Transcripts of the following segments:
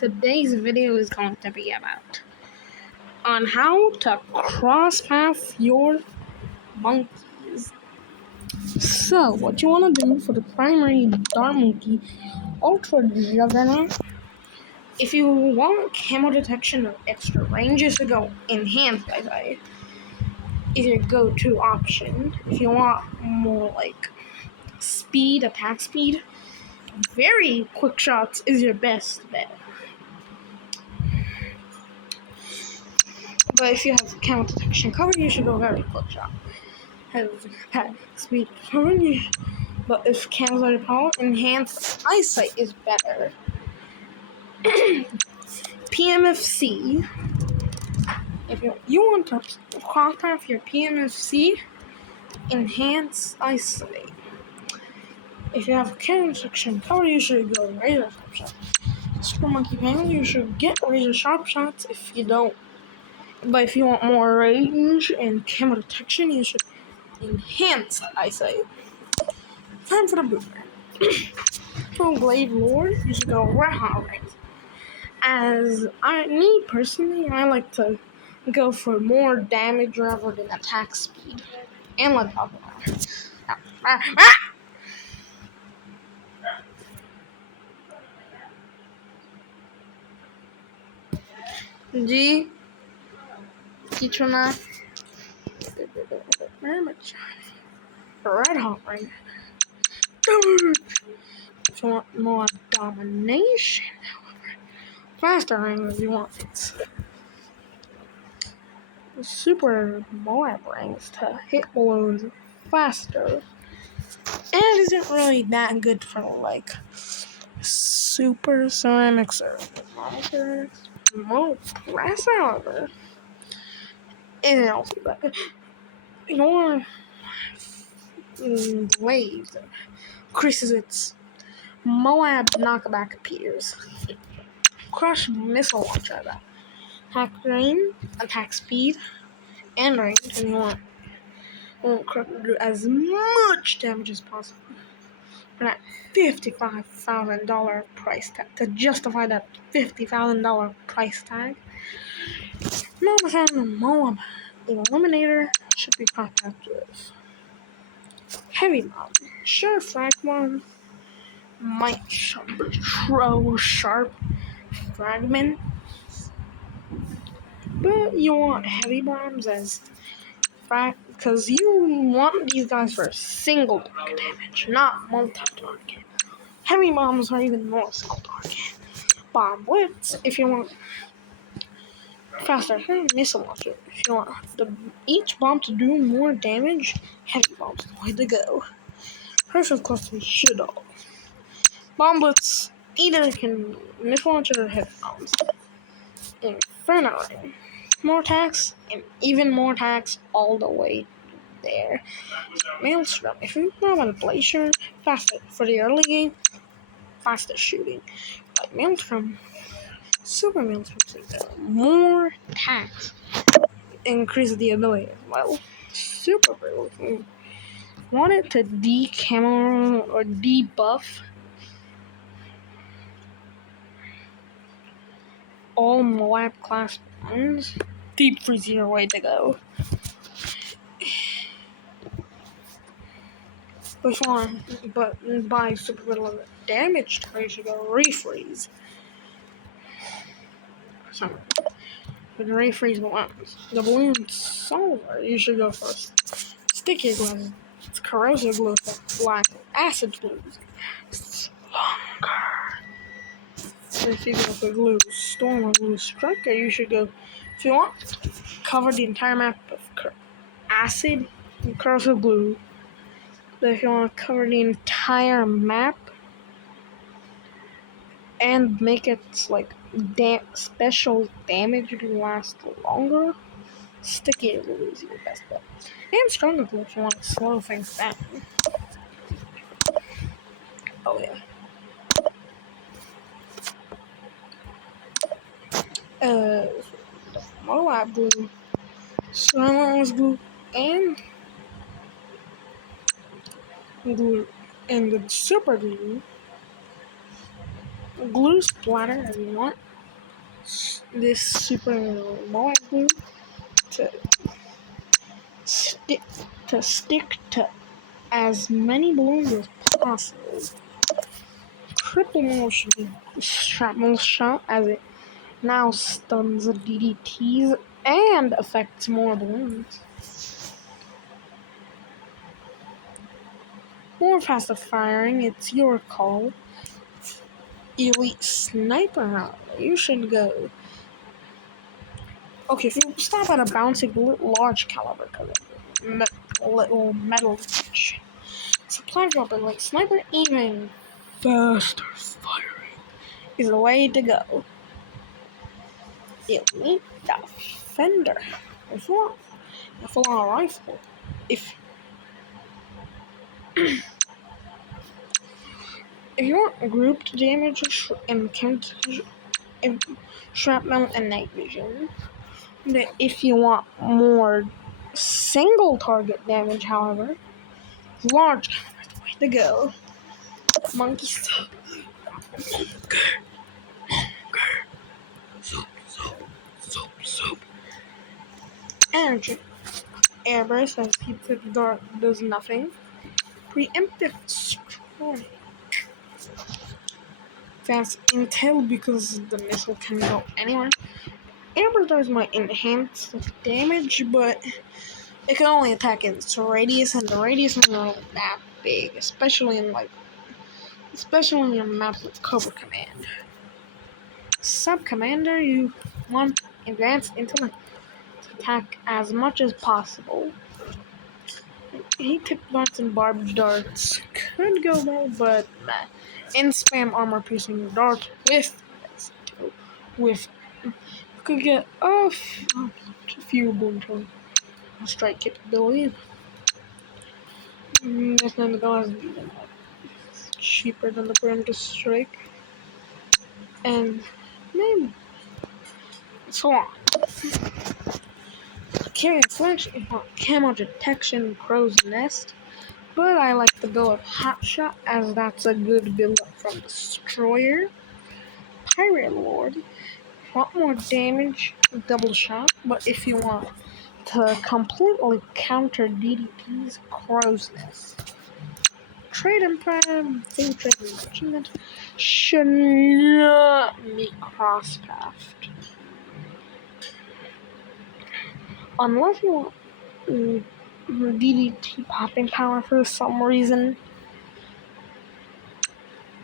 Today's video is going to be about on how to crosspath your monkeys. So, what you want to do for the primary dart monkey ultra juggernaut, if you want camo detection or extra range, you should go enhanced, I say, is your go-to option. If you want more like speed, attack speed, very quick shots is your best bet. But if you have camo detection cover, you should go very quick shot. Have attack speed cover, but if camos are your power, enhanced eyesight is better. PMFC. If you want to crosspath your PMFC, enhance eyesight. If you have camo detection cover, you should go razor sharp shot. Super monkey panel, you should get razor sharp shots. If you don't, but if you want more range and camo detection, you should enhance eyesight. Time for the boomerang. For Blade Lord, you should go red hot range. Me personally, I like to go for more damage rather than attack speed. And let go. G. Teacher knife. Red hot range. If you want more domination, however, faster range if you want it. Super Moab ranks to hit bloons faster. And isn't really that good for like super ceramics or ceramics. More press, however, isn't also that good. Your blade increases its Moab knockback appears. Crush missile launcher that attack range, attack speed, and range, and you want Crush to do as much damage as possible for that $55,000 price tag. To justify that $50,000 price tag, Moab Eliminator should be crosspath with Heavy Bomb. Sure, Frag One might throw sharp fragments, but you want Heavy Bombs as because you want these guys for single target damage, not multi-target. Heavy bombs are even more single target. Bomb Blitz, if you want faster missile launcher. If you want each bomb to do more damage, heavy bombs the way to go. First, of course, we should all. Bomb Blitz either can missile launcher or heavy bombs. Inferno Ring. More attacks, and even more attacks all the way there. Maelstrom. If you know about a Glacier, faster for the early game, faster shooting. Like Maelstrom, Super Maelstrom, more attacks, increase the ability as well. Super Barrel. If you want it to de-camo or debuff all Moab class ones, Deep Freeze your way to go. But by super little damage, you should go refreeze. So, for the refreeze balloons, the balloon solver, you should go first. Sticky glue, it's corrosive glue for black acid glues. It's longer. If you go for glue storm or glue striker, you should go. If you want, cover the entire map with acid and corrosive glue. But if you want to cover the entire map and make it like special damage to last longer, sticky glue is your best bet. And stronger glue if you want to slow things down. Oh yeah. Moab glue, Strong's glue, and glue, and the super glue glue splatter as you want. This super long glue to stick to as many balloons as possible. Triple motion shrapnel shot as it now stuns DDTs and affects more balloons. More faster firing, it's your call. Elite sniper round, you should go. Okay, if you stop at a bouncy large caliber, little metal touch. Supply dropper like sniper aiming, faster firing is the way to go. Elite defender. If you want a full-on rifle, if you want grouped damage and shrapnel and night vision, if you want more single target damage, however, large caliber is the way to go. Monkey stuff. Soup. Energy. Airburst as keeps the dart does nothing. Preemptive strike. Fast intel because the missile can go anywhere. Airburst darts might enhance the damage, but it can only attack in its radius, and the radius is not that big, especially in maps with Cobra Command. Sub Commander, you want advanced intel to attack as much as possible. Heat tip darts and barbed darts could go well, but in spam armor piercing dart with could get a few boom strike capability. That's not the guys cheaper than the Brenda strike, and maybe so on. Carrying flash, camo detection, crow's nest, but I like the build of Hot Shot as that's a good build up from Destroyer. Pirate Lord, want more damage, double shot, but if you want to completely counter DDT's crow's nest. Trade and Prime, think trade and merchant should not be cross-pathed. Unless you want DDT popping power for some reason.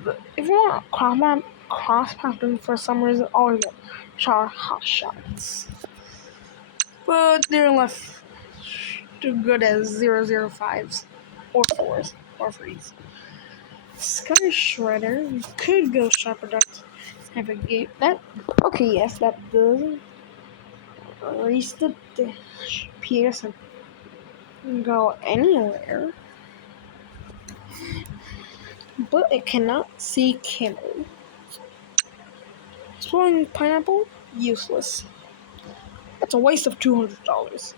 But if you want cross-pathing for some reason, always get hot shots. But they're left too good as 005s or 4s or 3s. Sky Shredder, you could go sharper darts. Have a gate that okay, yes, that does raise the PS and go anywhere. But it cannot see Camel. Exploring Pineapple, useless. It's a waste of $200.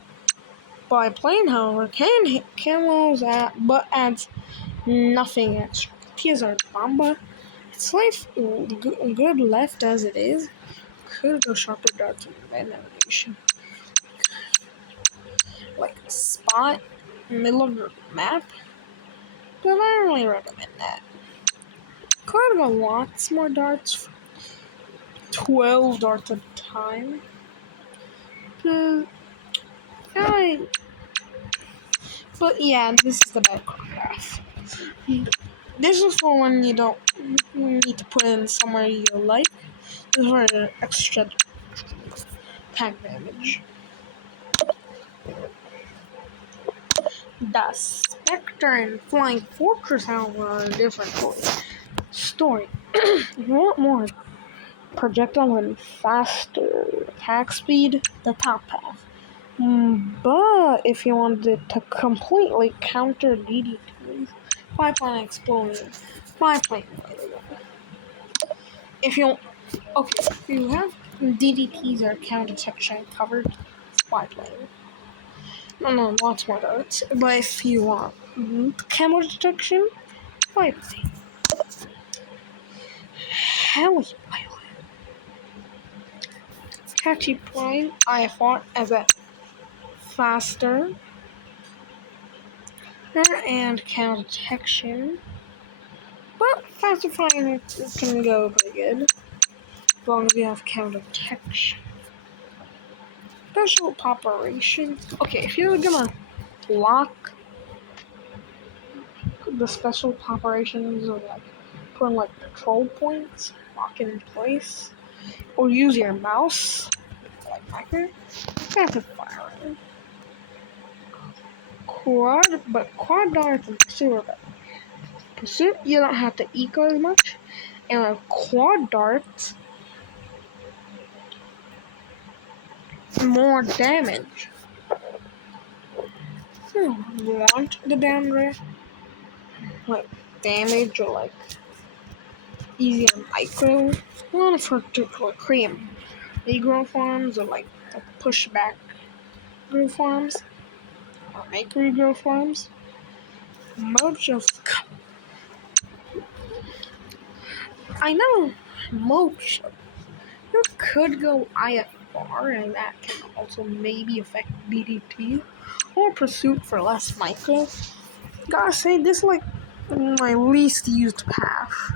Biplane, however, can hit Camels but adds nothing extra. TSR Bomba, its life good left as it is. Could go sharper darts and bad navigation. Like spot middle of the map, but I don't really recommend that. Could go lots more darts, 12 darts at a time. But yeah, this is the bad graph. This is for when you don't need to put in somewhere you like. This is for extra attack damage. The Spectre and Flying Fortress, however, are a different story. If you want more projectile and faster attack speed, the top path. But if you wanted to completely counter DDTs, Biplane Explosion, Biplane. If you have DDTs or counter section covered, Biplane. No, lots more darts. But if you want camo detection, Biplane. heli pilot. Catchy plane, I thought as a faster and counter detection. But faster flying can go pretty good as long as you have counter detection. Special operations. Okay, if you're gonna lock the special operations or like put in like control points, lock it in place, or use your mouse like micro, you have to fire it. Quad darts and pursuit are better. Pursuit, you don't have to eco as much, and with quad darts, more damage. You want the downgrade, like damage or like easier micro. Well, for cream regrow farms or like the pushback grow farms or make regrow farms. I know most. You could go IFR, and that can also maybe affect BDT or pursuit for less micro. Gotta say, this is like my least used path.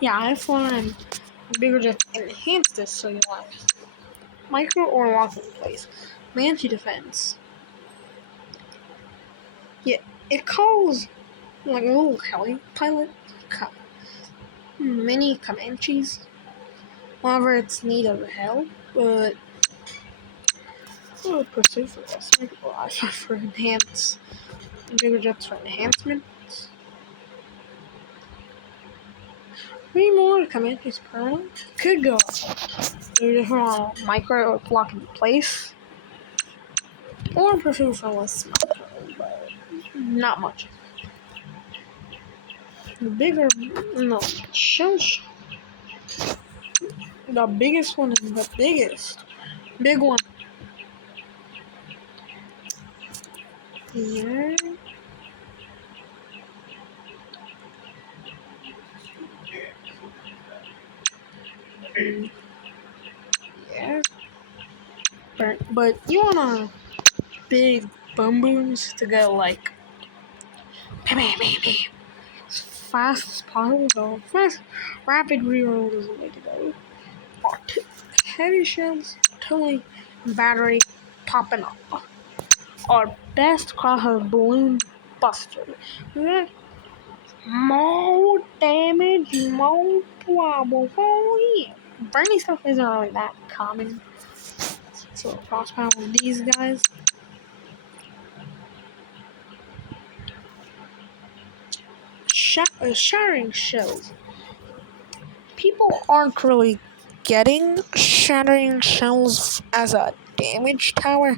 Yeah, IFR and bigger just enhance this so you like micro or lock in place. Manti defense. Yeah, it calls like a little heli pilot mini Comanches. However, it's neat as hell, but pursuit for this. I for enhance bigger jets for enhancement. 3 more Comanches per round. Could go up. They're different micro or block in place. Or pursuit for less micro, but not much. Bigger, no, shells. The biggest one is the biggest. Big one. Yeah. Yeah. But you want a big booms to go like as fast as possible. So fast, rapid reload is the way to go. Heavy shells, totally battery popping up. Our best cross is balloon buster. More damage, more trouble. Oh yeah. Burning stuff isn't really that common. So crosspath with these guys. Shattering shells. People aren't really getting shattering shells as a damage tower,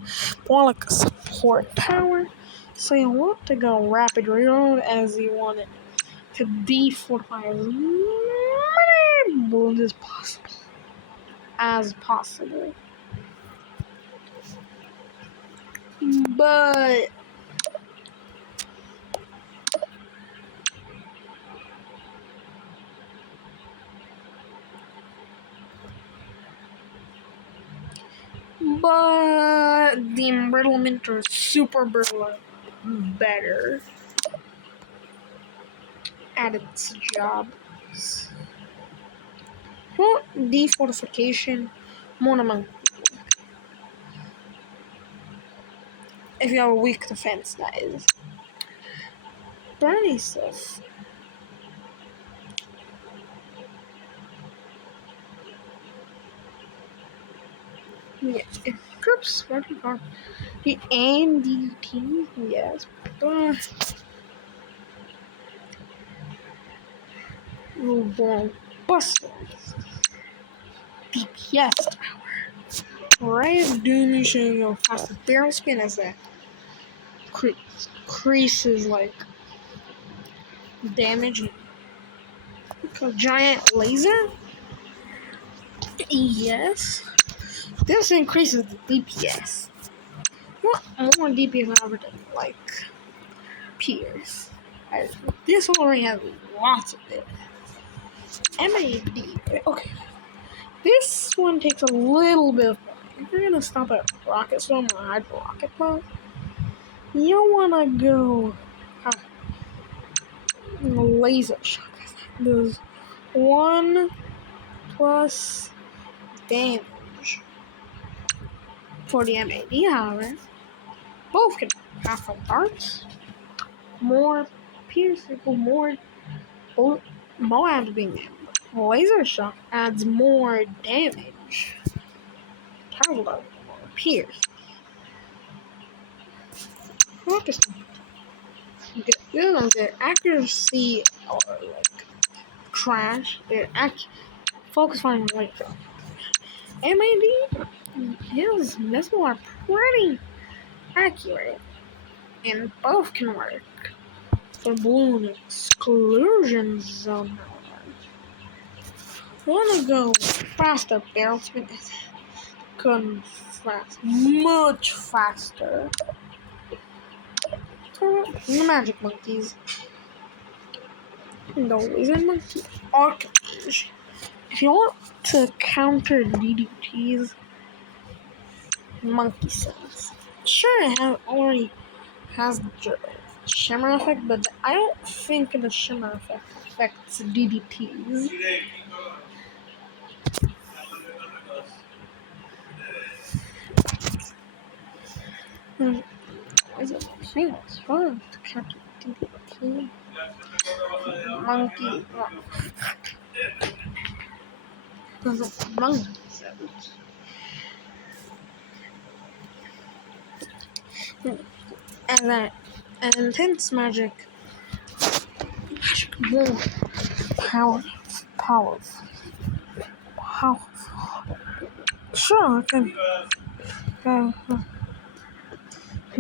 more like a support tower. So you want to go rapid reload as you want it to defortify as many balloons as possible. But the embrittlement or super brittle are better at its jobs. Well, defortification, more among if you have a weak defense, that is. Burning stuff. Yeah, it groups working hard. The NDT, yes, but we'll buster. DPS tower. Right, Doom showing your fastest barrel spin as a increases like damage. A giant laser. Yes. This increases the DPS. What more DPS ever than like Pierce? This already has lots of it. MAD. Okay. This one takes a little bit of money. If you're gonna stop at Rocket Storm or Hydro Rocket Pump, you wanna go laser shock. There's 1 plus damage for the MAD, however. Both can have from darts, more pierce, more adds being laser shock adds more damage. Total more pierce. Focus. Their accuracy or like crash. Their focus fire like MAD. His missiles are pretty accurate, and both can work. The balloon exclusion zone. Wanna go faster? Barrel spin is going fast, much faster. The magic monkeys. The wizard monkey archmage. If you want to counter DDT's monkey sense, sure it already has the shimmer effect, but I don't think the shimmer effect affects DDTs. Is it famous for to counter DDT? Monkey. Because it's monkey sense. And that intense magic more powerful. Sure, it can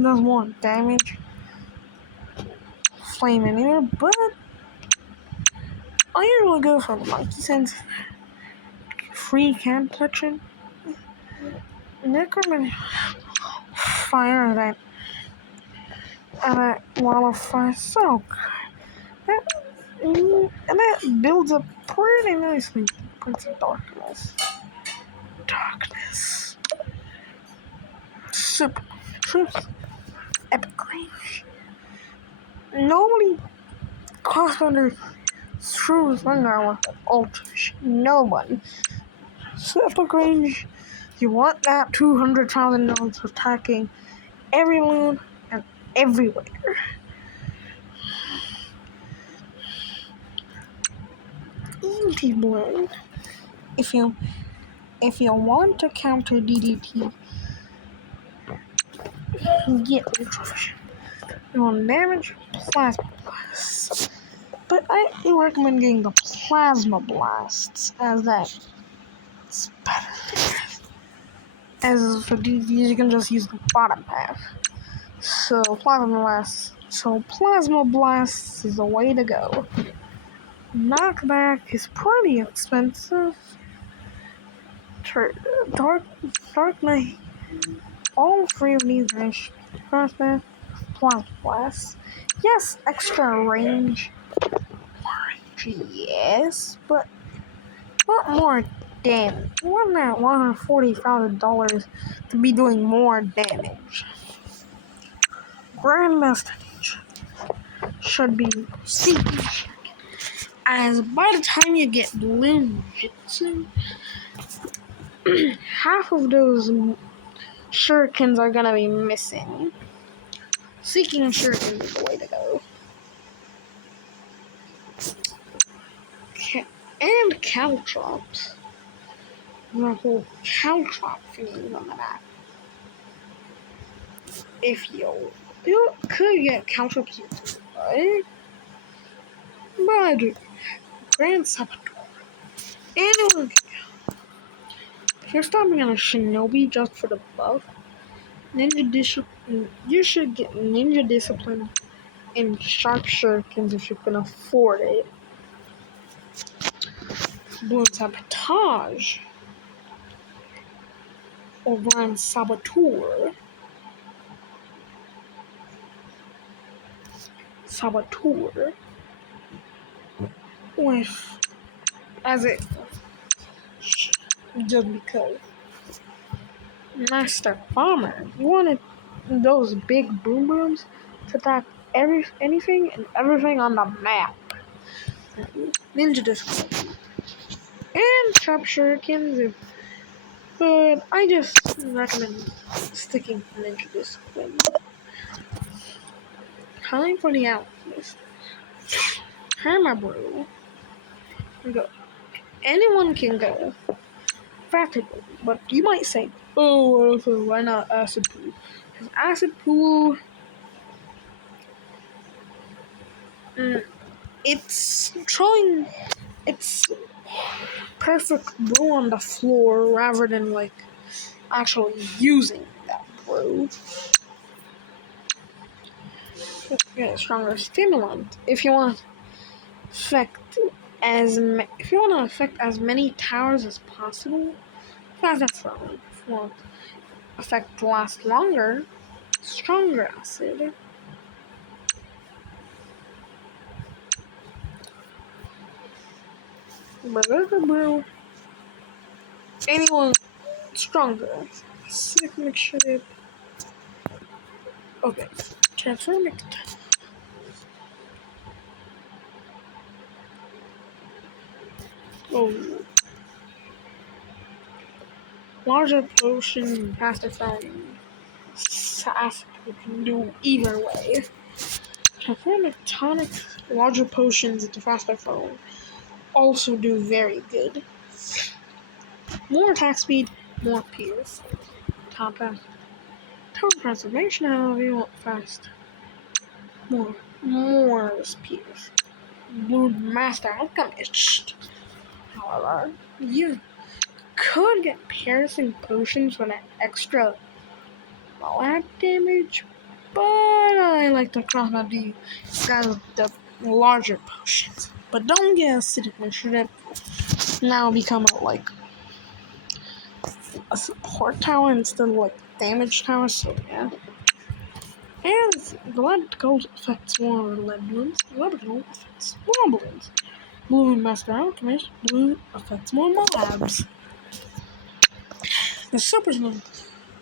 does more damage, flame in air, but I usually go for monkey sense, free can protection, necromancy fire that. And that wildfire so and that builds up pretty nicely. Prince of Darkness, super truth, epic range. Nobody crossbow through thunder with ultra. Nobody. So epic range. You want that 200,000 nodes attacking every loon and everywhere. Easy bloon. If you want to counter DDT, get nutrition. You want damage, plasma blasts. But I recommend getting the plasma blasts as that. It's better. As for DDT, you can just use the bottom path. So plasma blasts is the way to go. Knockback is pretty expensive. Dark Knight. All three of these are crosspath, plasma blasts. Yes, extra range. Yes, but not more damage. More than that $140,000 to be doing more damage. Grandmaster should be seeking, as by the time you get bloon jutsu, half of those shurikens are gonna be missing. Seeking shurikens is the way to go. And caltrops. The whole caltrop thing on the map. If you could get caltrops, right? But I do. Grand Saboteur. Anyone can go. If you're stopping on a shinobi just for the buff, you should get ninja discipline and sharp shurikens if you can afford it. Bloon Sabotage. or run saboteur. Saboteur with as it just because Master Farmer wanted those big boom booms to attack anything and everything on the map. Ninja Disc and Trap Shurikens, but I just recommend sticking to Ninja Discipline. Time for the Alchemist. Hammer Go. Anyone can go. Practical, but you might say, oh, why not Acid Pool? Because Acid Pool, it's throwing, it's perfect brew on the floor rather than like actually using that brew. Get a stronger stimulant if you want to affect as many towers as possible. That's wrong. If you want effect to last longer, stronger acid. Brew. Anyone stronger. Sick mixture dip. Okay. Transfer mix. Oh. Larger potion faster from acid you can do either way. Transform tonic larger potions into faster phone also do very good. More attack speed, more pierce. Top Town transformation, however, you want fast. More pierce. Blue Master Alchemist. However, you could get piercing potions with an extra lab damage, but I like to crosspath the guys with the larger potions. But don't get acidic mixture. Now become a support tower instead of like damage tower. So yeah. And the lead gold affects more lead balloons. Lead gold affects more balloons. Blue Master Alchemist. Blue affects more mobs. The Super Balloon.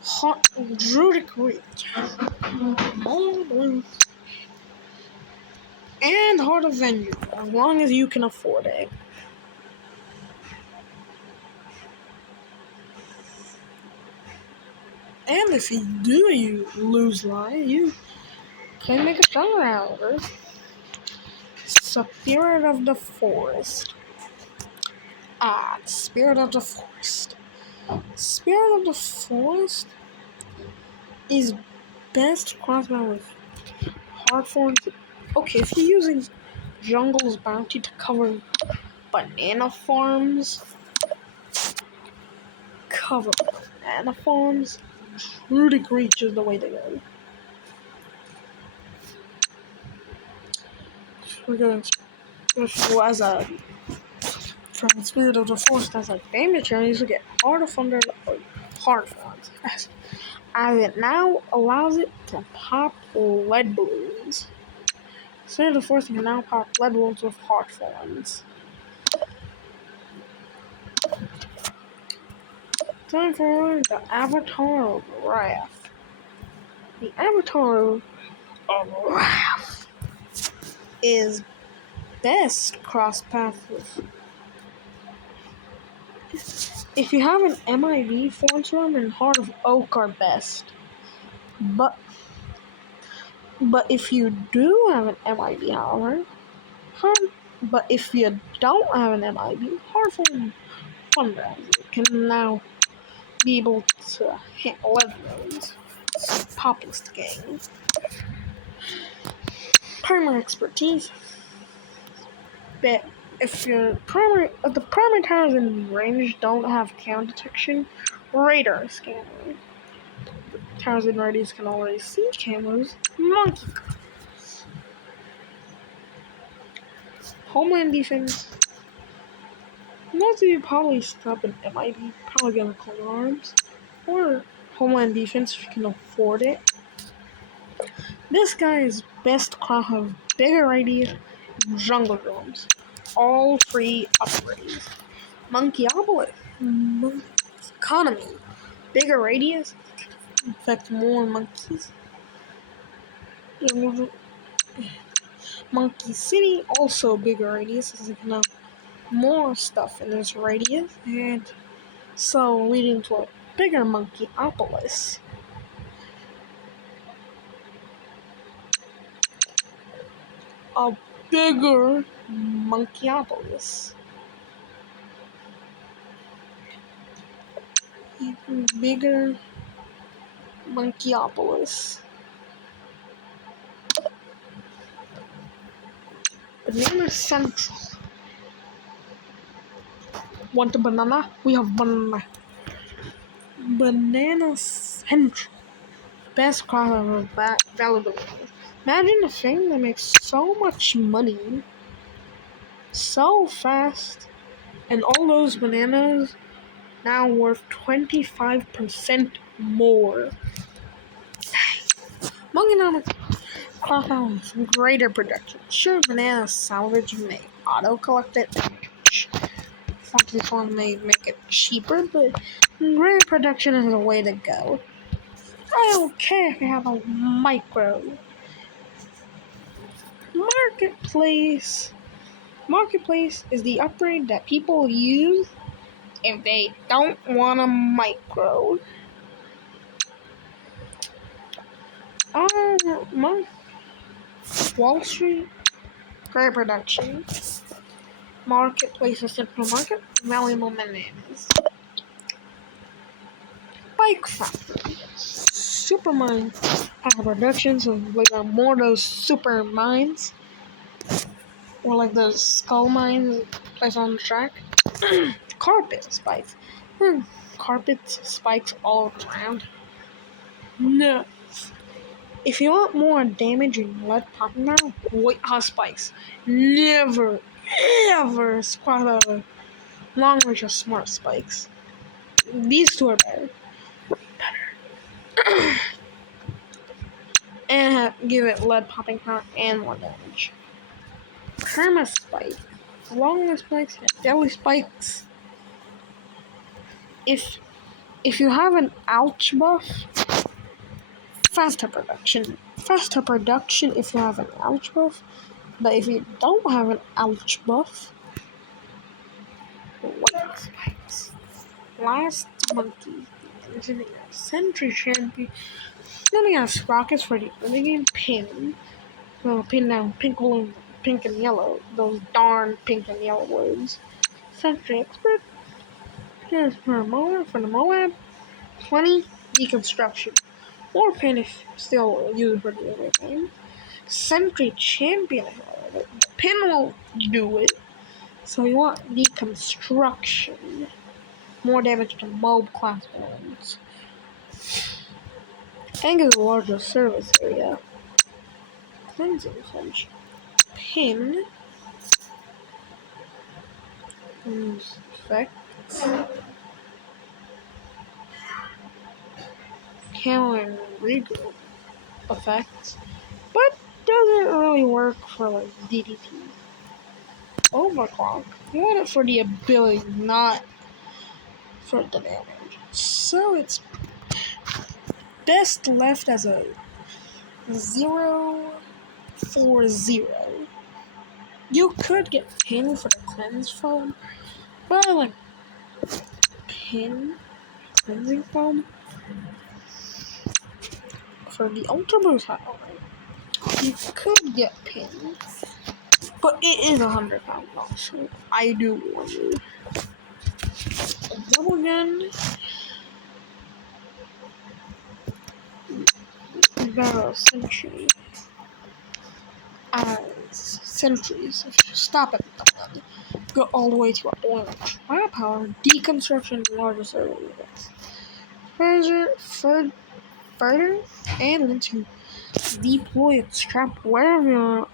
Hot Druidic Reach. More balloons. And Heart of Venue, as long as you can afford it. And if you do lose life, you can make a stronger however. Spirit of the Forest. Spirit of the Forest. Spirit of the Forest is best crossbow with hard forms. Okay, if you're using Jungle's Bounty to cover banana farms, Druidic Reach is the way to go. We're going as a from Spirit of the Forest as a damage journey to get Heart of Thunder or Heart Forms. As it now allows it to pop lead balloons. Spirit of the Forest can now pop lead balloons with Heart Forms. Time for the Avatar of Wrath. The Avatar of Wrath is best crosspath with. If you have an MIV form and Heart of Oak are best. But if you do have an MIV, however, but if you don't have an MIV, Heart Form Fundraiser can now be able to hit lead roads. Populist gang. Primary expertise. But if the primary towers in range don't have cam detection, radar scanner. Towers in radius can already see cameras. Monkey. Homeland defense. Most of you probably stop an MIB, probably gonna call arms. or Homeland Defense if you can afford it. This guy is best class of bigger radius jungle drones. All free upgrades. Monkeyopolis. Economy. Bigger radius. Infect more monkeys. Monkey City, also bigger radius, as you can have more stuff in this radius, and so leading to a bigger Monkeyopolis. A bigger Monkeyopolis. Even bigger Monkeyopolis. Banana Central. Want a banana? We have banana. Banana Central. Best car ever valuable. Imagine a thing that makes so much money so fast, and all those bananas now worth 25% more. Monkeynomics cloth owns greater production. Sure, banana salvage may auto-collect it. Funky may make it cheaper, but greater production is the way to go. I don't care if you have a micro. Marketplace. Marketplace is the upgrade that people use if they don't want a micro. Wall Street, great production. Marketplace, a central market, valuable bananas. Bike factory, super mine, have productions of like more of those super mines, or like those skull mines placed on the track. Carpet spikes, carpet spikes all around. No. If you want more damage and lead popping now, White Hot Spikes. Never, ever squat out of long range of smart spikes. These two are better. And give it lead popping power and more damage. Perma Spike. Long range spikes and deadly spikes. If you have an ouch buff, faster production. Faster production if you have an ouch buff. But if you don't have an ouch buff, white spikes. Last monkey. Sentry champion. Then we have rockets for the early game. Pin. Well, pin down pink and yellow. Those darn pink and yellow words. Sentry expert. Here's for the Moab. 20 deconstruction. Or pin if still used for the early game. Sentry champion. Pin will do it. So you want deconstruction. More damage to mob class ones. And get a larger service area. Cleansing flinch. Pin. Effects. Counter regroup effects. But doesn't really work for like DDT. Overclock. You want it for the ability, not for the damage. So it's best left as a 0-4-0. You could get pin for the cleanse foam, but like pin cleansing foam for the ultra boost, you could get pin, but it is £100 off, so I do warn you. A double gun. Barrel sentry. Sentries. If you stop at the one, go all the way to our oil trap power, deconstruction, larger server units. Further, and then to deploy its trap wherever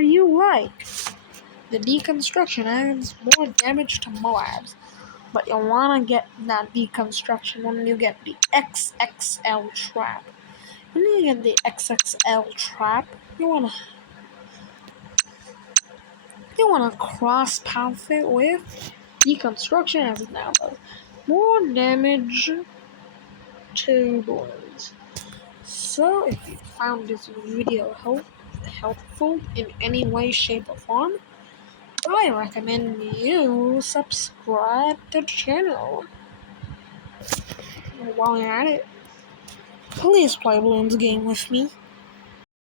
you like. The deconstruction adds more damage to Moabs. But you wanna get that deconstruction when you get the XXL trap. When you get the XXL trap, you wanna cross path it with deconstruction as it now does. More damage to bloons. So if you found this video helpful in any way, shape, or form, I recommend you subscribe to the channel. While you're at it, please play Bloons game with me.